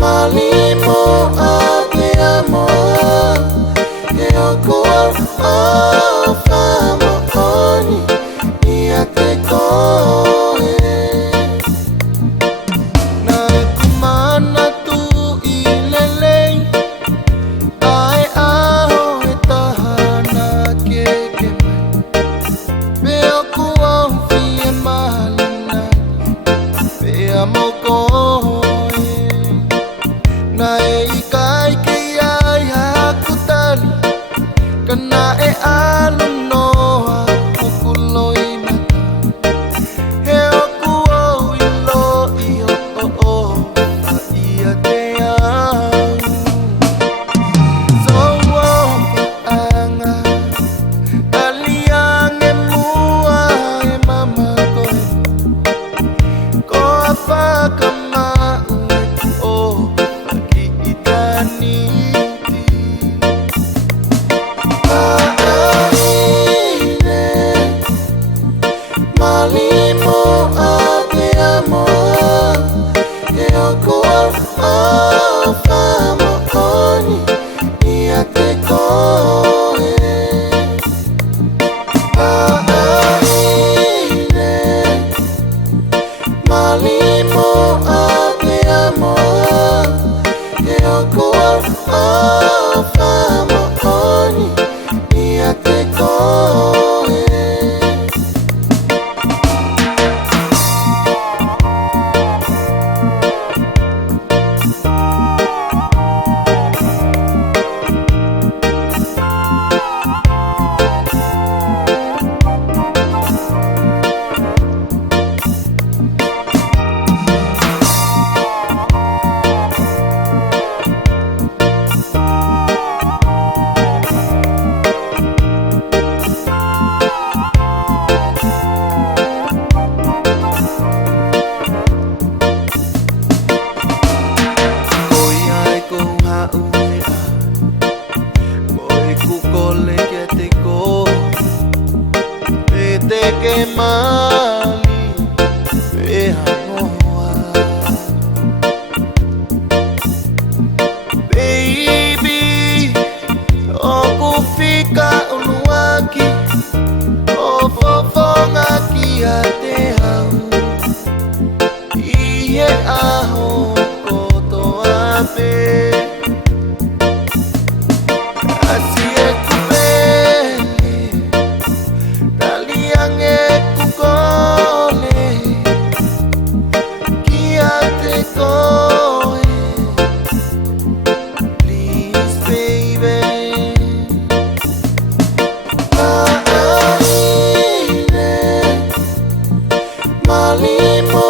Malimo te amo, eu corro famo oni ia te koe. Na kumana tu ilelei, ai aho e tahana ke mai. Peo kuau fie malina, pea mokoe. Na e ikai ke ai hakutali, kana e alu noa kukuloi mata. He oku o ilo I o a ia te au. So o anga, kaliang e mua e mama koe. Ko a whakamau e o Malimo te amo, eu corro famo oni ia te koe. Malimo te amo, eu corro famo oni ia te koe. Que mali e hamoa, baby, oku fika uluaki, o fofonga ki a te hau, ie aho koto ape. Malimo